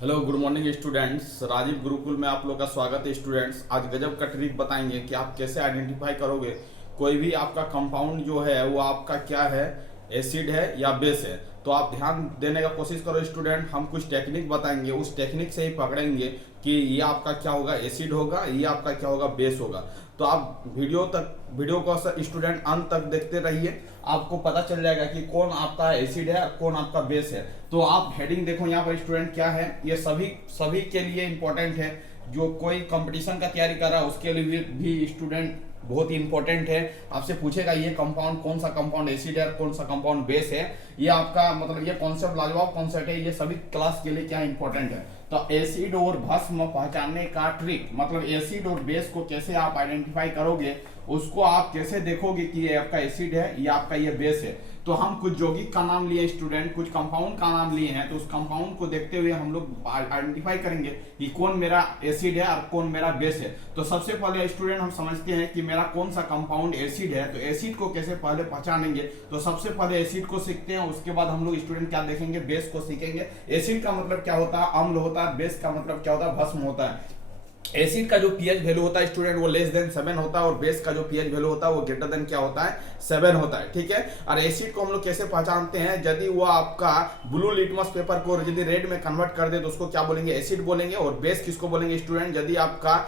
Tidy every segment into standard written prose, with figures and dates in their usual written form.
Hello good morning students. Rajiv Gurukul में आप लोग का स्वागत है स्टूडेंट्स। आज गजब का ट्रिक बताएंगे कि आप कैसे आइडेंटिफाई करोगे कोई भी आपका कंपाउंड जो है वो आपका क्या है, एसिड है या बेस है। तो आप ध्यान देने का कोशिश करो स्टूडेंट। हम कुछ टेक्निक बताएंगे, उस टेक्निक से ही पकड़ेंगे कि ये आपका क्या होगा, एसिड होगा, ये आपका क्या होगा, बेस होगा। तो आप वीडियो को स्टूडेंट अंत तक देखते रहिए, आपको पता चल जाएगा कि कौन आपका एसिड है और कौन आपका बेस है। तो आप हेडिंग देखो यहाँ पर स्टूडेंट क्या है, ये सभी के लिए इंपॉर्टेंट है। जो कोई कंपटीशन का तैयारी कर रहा है उसके लिए भी स्टूडेंट बहुत ही इंपॉर्टेंट है। आपसे पूछेगा ये कंपाउंड कौन सा कंपाउंड एसिड है, कौन सा कंपाउंड बेस है। ये आपका मतलब ये कॉन्सेप्ट लाजवाब कॉन्सेप्ट है, ये सभी क्लास के लिए क्या इंपॉर्टेंट है। तो एसिड और भस्म पहचानने का ट्रिक, मतलब एसिड और बेस को कैसे आप आइडेंटिफाई करोगे, उसको आप कैसे देखोगे कि ये आपका एसिड है या आपका ये बेस है। तो हम कुछ यौगिक का नाम लिए स्टूडेंट, कुछ कंपाउंड का नाम लिए हैं। तो उस कंपाउंड को देखते हुए हम लोग आइडेंटिफाई करेंगे कि कौन मेरा एसिड है और कौन मेरा बेस है। तो सबसे पहले स्टूडेंट हम समझते हैं कि मेरा कौन सा कंपाउंड एसिड है। तो एसिड को कैसे पहले पहचानेंगे, तो सबसे पहले एसिड को सीखते हैं, उसके बाद हम लोग स्टूडेंट क्या देखेंगे, बेस को सीखेंगे। एसिड का मतलब क्या होता है, अम्ल होता है। बेस का मतलब क्या होता है, भस्म होता है। एसिड का जो पीएच वैल्यू होता है स्टूडेंट वो लेस देन 7 होता है, और बेस का जो पीएच वैल्यू होता है वो ग्रेटर देन क्या होता है, 7 होता है। ठीक है। और एसिड को हम लोग कैसे पहचानते हैं, यदि वो आपका ब्लू लिटमस पेपर को यदि रेड में कन्वर्ट कर दे तो उसको क्या बोलेंगे, एसिड बोलेंगे। और बेस किसको बोलेंगे स्टूडेंट, यदि आपका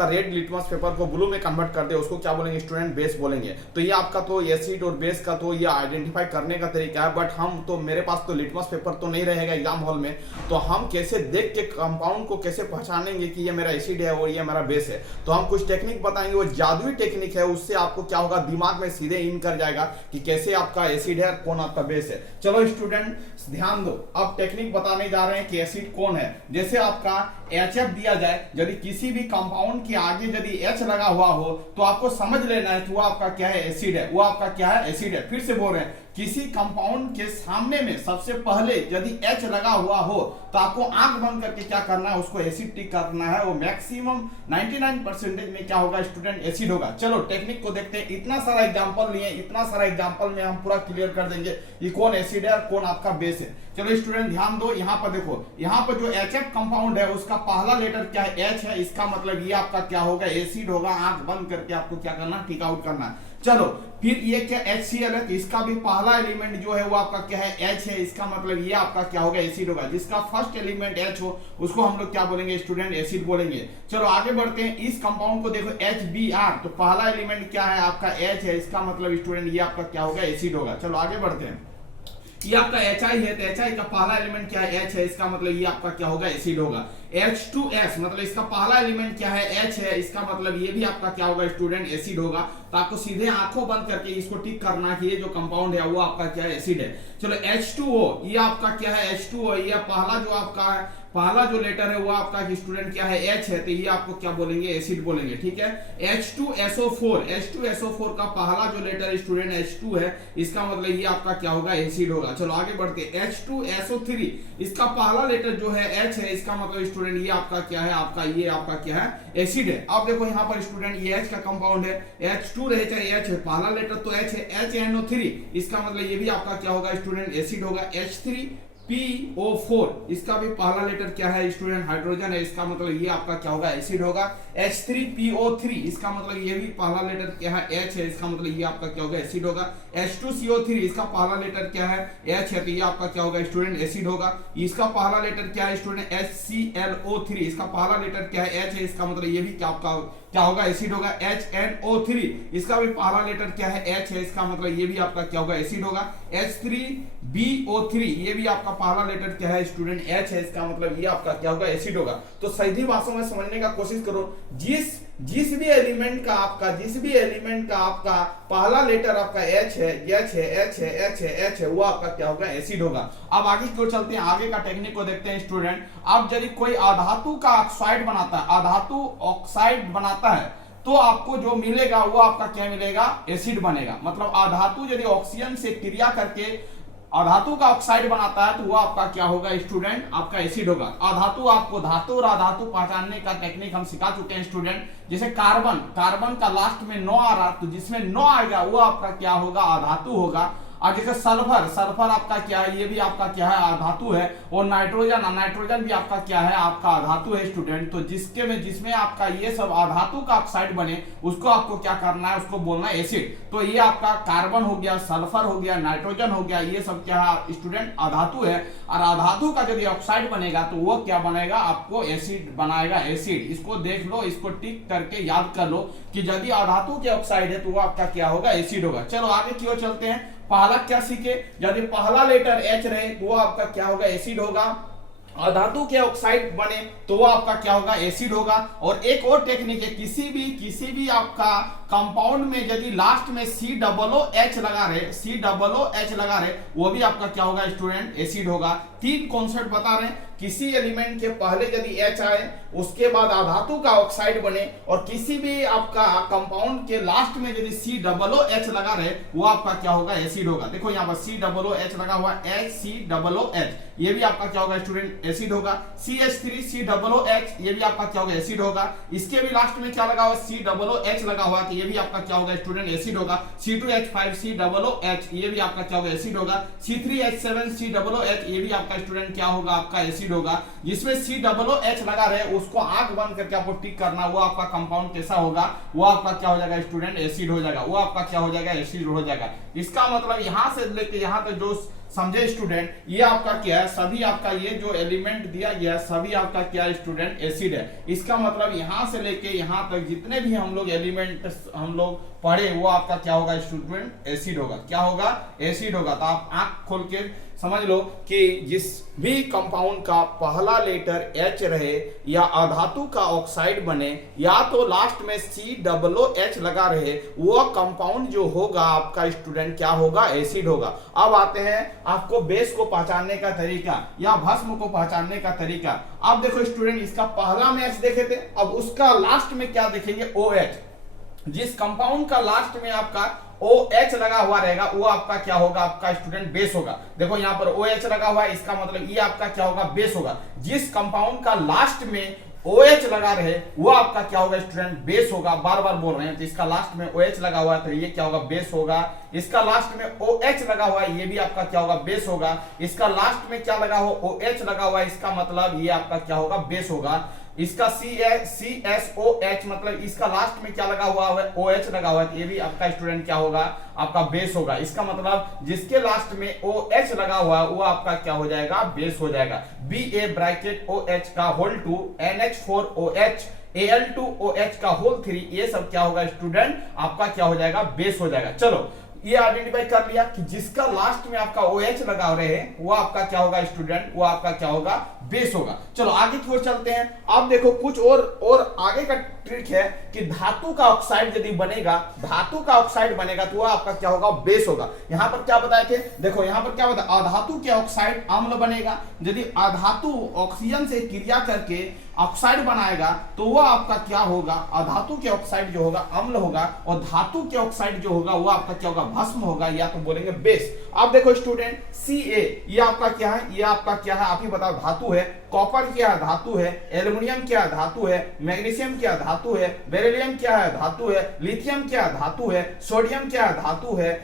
रेड लिटमस पेपर को ब्लू में कन्वर्ट कर दे उसको क्या बोलेंगे स्टूडेंट, बेस बोलेंगे। तो ये आपका तो एसिड और बेस का तो ये आइडेंटिफाई करने का तरीका है। बट हम तो मेरे पास तो लिटमस पेपर तो नहीं रहेगा एग्जाम हॉल में, तो हम कैसे देख के कंपाउंड को कैसे पहचानेंगे कि ये मेरा एसिड है और ये मेरा बेस है। तो हम कुछ टेक्निक बताएंगे, वो जादुई टेक्निक है, उससे आपको क्या होगा, दिमाग में सीधे इन कर जाएगा कि कैसे आपका एसिड है और कौन आपका बेस है। चलो स्टूडेंट ध्यान दो, अब टेक्निक बताने जा रहे हैं कि एसिड कौन है। जैसे आपका HF दिया जाए, यदि किसी भी कंपाउंड के आगे यदि H लगा हुआ हो तो आपको समझ लेना है कि वो आपका क्या है, एसिड है। वो आपका क्या है, एसिड है। फिर से बोल रहे हैं, किसी कंपाउंड के सामने में सबसे पहले यदि H लगा हुआ हो तो आपको आंख बंद करके क्या करना है, उसको एसिड टिक करना है। वो मैक्सिमम 99% में क्या होगा स्टूडेंट, एसिड होगा। चलो टेक्निक को देखते हैं। इतना सारा एग्जांपल लिए, इतना सारा एग्जांपल में हम पूरा क्लियर कर देंगे कि कौन एसिड है और कौन आपका बेस है। चलो स्टूडेंट ध्यान दो, यहाँ पर देखो, यहाँ पर जो HF कंपाउंड है उसका पहला लेटर क्या है, H है। इसका मतलब ये आपका क्या होगा, एसिड होगा। आंख बंद करके आपको क्या करना, टिक आउट करना है। चलो फिर ये क्या, HCl है, तो इसका भी पहला एलिमेंट जो है वो आपका क्या है, H है। इसका मतलब ये आपका क्या होगा, एसिड होगा। जिसका फर्स्ट एलिमेंट H हो उसको हम लोग क्या बोलेंगे स्टूडेंट, एसिड बोलेंगे। चलो आगे बढ़ते हैं। इस कंपाउंड को देखो HBr, तो पहला एलिमेंट क्या है आपका, H है। इसका मतलब स्टूडेंट ये आपका क्या होगा, एसिड होगा। चलो आगे बढ़ते हैं। ये आपका HI है, तो HI का पहला एलिमेंट क्या है, H है। इसका मतलब ये आपका क्या होगा, एसिड होगा। H2S मतलब इसका पहला एलिमेंट क्या है, H है। इसका मतलब ये भी आपका क्या होगा स्टूडेंट, एसिड होगा। तो आपको सीधे आंखों बंद करके इसको टिक करना है कि ये जो कंपाउंड है वो आपका क्या है, एसिड है। चलो H2O, ये आपका क्या है, H2O। ये पहला जो आपका पहला जो लेटर है वो आपका स्टूडेंट क्या है, H है। तो ये आपको क्या बोलेंगे, एसिड बोलेंगे। ठीक है। H2SO4 का पहला जो लेटर स्टूडेंट H2 है, इसका मतलब ये आपका क्या होगा, एसिड होगा। चलो आगे बढ़ते हैं। H2SO3, इसका पहला लेटर जो है H है। इसका मतलब स्टूडेंट ये आपका क्या है, ये आपका क्या है, एसिड है। अब देखो यहाँ पर स्टूडेंट ये H का कंपाउंड है, H2 रहे चाहे H है, पहला लेटर तो H है, HNO3। इसका मतलब ये भी आपका क्या होगा स्टूडेंट, एसिड होगा। H3PO4, इसका भी पहला लेटर क्या है स्टूडेंट, हाइड्रोजन है। इसका मतलब ये आपका क्या होगा, एसिड होगा। H3PO3, इसका मतलब ये भी पहला लेटर क्या है, H है। इसका मतलब ये आपका क्या होगा, एसिड होगा। H2CO3, इसका पहला लेटर क्या है, H है। तो ये आपका क्या होगा स्टूडेंट, एसिड होगा। इसका पहला लेटर क्या है स्टूडेंट, HClO3, इसका पहला लेटर क्या है, H है। इसका मतलब ये भी क्या आपका क्या होगा, एसिड होगा। HNO3, इसका भी पहला लेटर क्या है, H है। इसका मतलब ये भी आपका क्या होगा, एसिड होगा। H3BO3, ये भी आपका पहला लेटर क्या है स्टूडेंट, H है। इसका मतलब ये आपका क्या होगा, एसिड होगा। तो सीधी भाषा में समझने का कोशिश करो। जिस भी एलिमेंट का आपका पहला लेटर आपका H है, वो आपका क्या होगा, एसिड होगा। अब आगे क्यों चलते हैं, आगे का टेक्निक को देखते हैं स्टूडेंट। अब यदि कोई अधातु का ऑक्साइड बनाता है, अधातु ऑक्साइड बनाता है, तो आपको जो मिलेगा वो आपका क्या मिलेगा, एसिड बनेगा। मतलब अधातु यदि ऑक्सीजन से क्रिया करके अधातु का ऑक्साइड बनाता है तो वो आपका क्या होगा स्टूडेंट, आपका एसिड होगा। अधातु, आपको धातु और अधातु पहचानने का टेक्निक हम सिखा चुके हैं स्टूडेंट। जैसे कार्बन का लास्ट में 9 आ रहा, तो जिसमें 9 आएगा वो आपका क्या होगा, अधातु होगा। अब देखो सल्फर, सल्फर आपका क्या है, ये भी आपका क्या है, अधातु है। और नाइट्रोजन, नाइट्रोजन भी आपका क्या है, आपका अधातु है स्टूडेंट। तो जिसमें आपका ये सब अधातु का ऑक्साइड बने उसको आपको क्या करना है, उसको बोलना है एसिड। तो ये आपका कार्बन हो गया, सल्फर हो गया, नाइट्रोजन हो गया, ये सब क्या है स्टूडेंट, अधातु है। और अधातु का यदि ऑक्साइड बनेगा तो वो क्या बनेगा, आपको एसिड बनाएगा, एसिड। इसको देख लो, इसको टिक करके याद कर लो कि यदि अधातु के ऑक्साइड है तो वो आपका क्या होगा, एसिड होगा। चलो आगे की ओर चलते हैं। पहला क्या सीखे, यदि पहला लेटर एच रहे तो वो आपका क्या होगा, एसिड होगा। अधातु के ऑक्साइड बने तो वो आपका क्या होगा, एसिड होगा। और एक और टेक्निक है, किसी भी आपका कंपाउंड में यदि लास्ट में COOH लगा रहे, COOH लगा रहे, वो भी आपका क्या होगा स्टूडेंट, एसिड होगा। तीन कॉन्सेप्ट बता रहे हैं, किसी एलिमेंट के पहले यदि H आए, उसके बाद अधातु का ऑक्साइड बने, और किसी भी आपका कंपाउंड के लास्ट में यदि COOH लगा रहे, वो आपका क्या होगा, एसिड होगा। देखो यहाँ पर COOH लगा हुआ है, HCOOH, ये भी आपका क्या होगा स्टूडेंट, एसिड होगा। CH3COOH, ये भी आपका क्या होगा, एसिड होगा। इसके भी लास्ट में क्या लगा हुआ, COOH लगा हुआ, तो ये भी आपका क्या होगा स्टूडेंट, एसिड होगा। C2H5COOH, ये भी आपका क्या होगा, एसिड होगा। C3H7COOH, ये भी आपका स्टूडेंट क्या होगा, आपका एसिड होगा। जिसमें COOH लगा रहे उसको आंख बंद करके आपको टिक करना, वो आपका कंपाउंड कैसा होगा, वो आपका क्या हो जाएगा स्टूडेंट, एसिड हो जाएगा। वो आपका क्या हो जाएगा, एसिड हो जाएगा। इसका मतलब यहां से लेके यहां तक जो समझे स्टूडेंट, ये आपका क्या है, सभी आपका ये जो एलिमेंट दिया गया सभी आपका क्या स्टूडेंट, एसिड है। इसका मतलब यहां से लेके यहां तक जितने भी हम लोग एलिमेंट हम लोग पढ़े वो आपका क्या होगा स्टूडेंट, एसिड होगा। क्या होगा, एसिड होगा। तो आप आंख खोल के समझ लो कि जिस भी कंपाउंड का पहला लेटर H रहे या अधातु का ऑक्साइड बने या तो लास्ट में COOH लगा रहे, वो कंपाउंड जो होगा आपका स्टूडेंट क्या होगा, एसिड होगा। अब आते हैं आपको बेस को पहचानने का तरीका या भस्म को पहचानने का तरीका। अब देखो स्टूडेंट, इसका पहला में H देखे थे, अब उसका लास्ट में क्या देखेंगे, OH। जिस कंपाउंड का लास्ट में आपका OH लगा हुआ रहेगा वो आपका क्या होगा, आपका स्टूडेंट बेस होगा। देखो यहाँ पर OH लगा हुआ है, इसका मतलब ये आपका क्या होगा, बेस होगा। जिस कंपाउंड का लास्ट में OH लगा रहे वो आपका क्या होगा स्टूडेंट, बेस होगा। बार बार बोल रहे हैं, तो इसका लास्ट में OH लगा हुआ है तो ये क्या होगा, बेस होगा। इसका लास्ट में OH लगा हुआ है, ये भी आपका क्या होगा, बेस होगा। इसका लास्ट में क्या लगा हो, OH लगा हुआ है, इसका मतलब ये आपका क्या होगा, बेस होगा। इसका CSOH मतलब इसका लास्ट में क्या लगा हुआ है, OH लगा हुआ है, तो ये भी आपका स्टूडेंट क्या होगा, आपका बेस होगा। इसका मतलब जिसके लास्ट में OH लगा हुआ है वो आपका क्या हो जाएगा, बेस हो जाएगा। BA ब्रैकेट OH का होल 2 NH4OH Al2OH का होल 3, ये सब क्या होगा स्टूडेंट, आपका क्या हो जाएगा, बेस हो जाएगा। चलो ये आइडेंटिफाई कर लिया कि जिसका लास्ट में आपका OH लगा रहे हैं वो आपका क्या होगा स्टूडेंट, वो आपका क्या होगा, बेस होगा। चलो आगे की ओर चलते हैं। अब देखो कुछ और आगे का ट्रिक है कि धातु का ऑक्साइड यदि बनेगा, धातु का ऑक्साइड बनेगा तो वो आपका क्या होगा, बेस होगा। यहां पर क्या बताए थे, देखो यहां पर क्या बताया, अधातु के ऑक्साइड अम्ल बनेगा। यदि अधातु ऑक्सीजन से क्रिया करके ऑक्साइड बनाएगा तो वो आपका क्या होगा, अधातु के ऑक्साइड जो होगा अम्ल होगा, और धातु के ऑक्साइड जो होगा वो आपका क्या होगा, भस्म होगा, या तो बोलेंगे बेस। अब देखो स्टूडेंट, Ca ये आपका क्या है, ये आपका क्या है, आप ही बताओ, धातु है। कॉपर क्या है, धातु है। एल्युमिनियम क्या है, धातु है। मैग्नीशियम क्या है, धातु है। बेरिलियम क्या है, धातु है। लिथियम क्या है, धातु है। सोडियम क्या है, धातु है।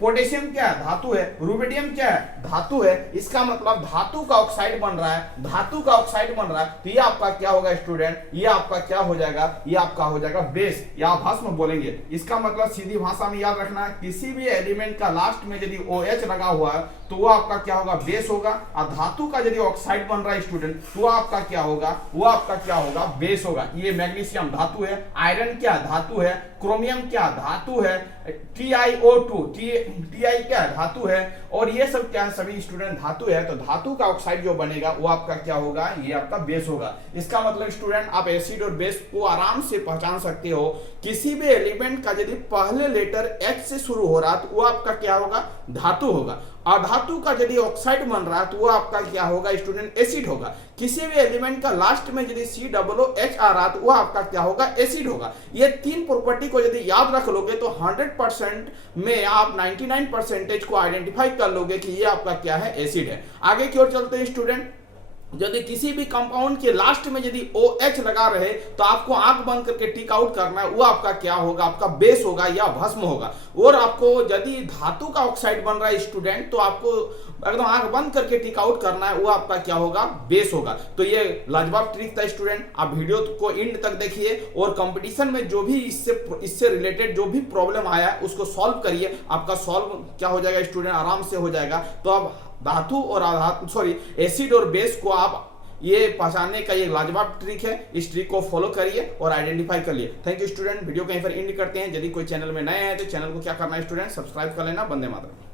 पोटेशियम क्या है, धातु है। रुबिडियम क्या है, धातु है। इसका मतलब धातु का ऑक्साइड बन रहा है, धातु का ऑक्साइड बन रहा है, तो ये आपका क्या होगा स्टूडेंट, ये आपका क्या हो जाएगा, ये आपका हो जाएगा बेस या भस्म बोलेंगे। इसका मतलब सीधी भाषा में याद रखना है, किसी भी एलिमेंट का लास्ट में यदि OH लगा हुआ है तो वो आपका क्या होगा, बेस होगा। और धातु का यदि ऑक्साइड बन रहा है स्टूडेंट तो आपका क्या होगा, वो आपका क्या होगा, बेस होगा। ये मैग्नीशियम धातु है। आयरन क्या धातु है। क्रोमियम क्या धातु है। TiO2 Ti क्या धातु है। और ये सब क्या है, सभी स्टूडेंट धातु है। तो धातु का ऑक्साइड जो बनेगा वो आपका क्या होगा, ये आपका बेस होगा। इसका मतलब स्टूडेंट आप एसिड और बेस को आराम से पहचान सकते हो। किसी भी एलिमेंट का यदि पहले लेटर H से शुरू हो रहा तो वो आपका क्या होगा, धातु होगा। अधातु का यदि ऑक्साइड बन रहा है तो वो आपका क्या होगा स्टूडेंट, एसिड होगा। किसी भी एलिमेंट का लास्ट में यदि COOH आ रहा तो वो आपका क्या होगा, एसिड होगा। ये तीन प्रॉपर्टी को यदि याद रख लोगे तो 100% में आप 99% को आइडेंटिफाई कर लोगे कि ये आपका क्या है, एसिड है। आगे की ओर चलते हैं स्टूडेंट। यदि किसी भी कंपाउंड के लास्ट में यदि OH लगा रहे तो आपको आंख बंद करके टिक आउट करना है, वो आपका क्या होगा, आपका बेस होगा या भस्म होगा। और आपको यदि धातु का ऑक्साइड बन रहा है स्टूडेंट, तो आपको एकदम आंख बंद करके टिक आउट करना है, वो आपका क्या होगा, बेस होगा। तो ये लाजवाब ट्रिक था स्टूडेंट, आप वीडियो को एंड तक देखिए और कंपटीशन में जो भी इससे रिलेटेड जो भी प्रॉब्लम आया है उसको सॉल्व करिए, आपका सॉल्व क्या हो जाएगा स्टूडेंट, आराम से हो जाएगा। तो अब धातु और एसिड और बेस को आप ये पहचानने का ये लाजवाब ट्रिक है, इस ट्रिक को फॉलो करिए और आइडेंटिफाई कर लिए। थैंक यू स्टूडेंट, वीडियो कहीं पर एंड करते हैं। यदि कोई चैनल में नए हैं तो चैनल को क्या करना है स्टूडेंट, सब्सक्राइब कर लेना। वंदे मातरम।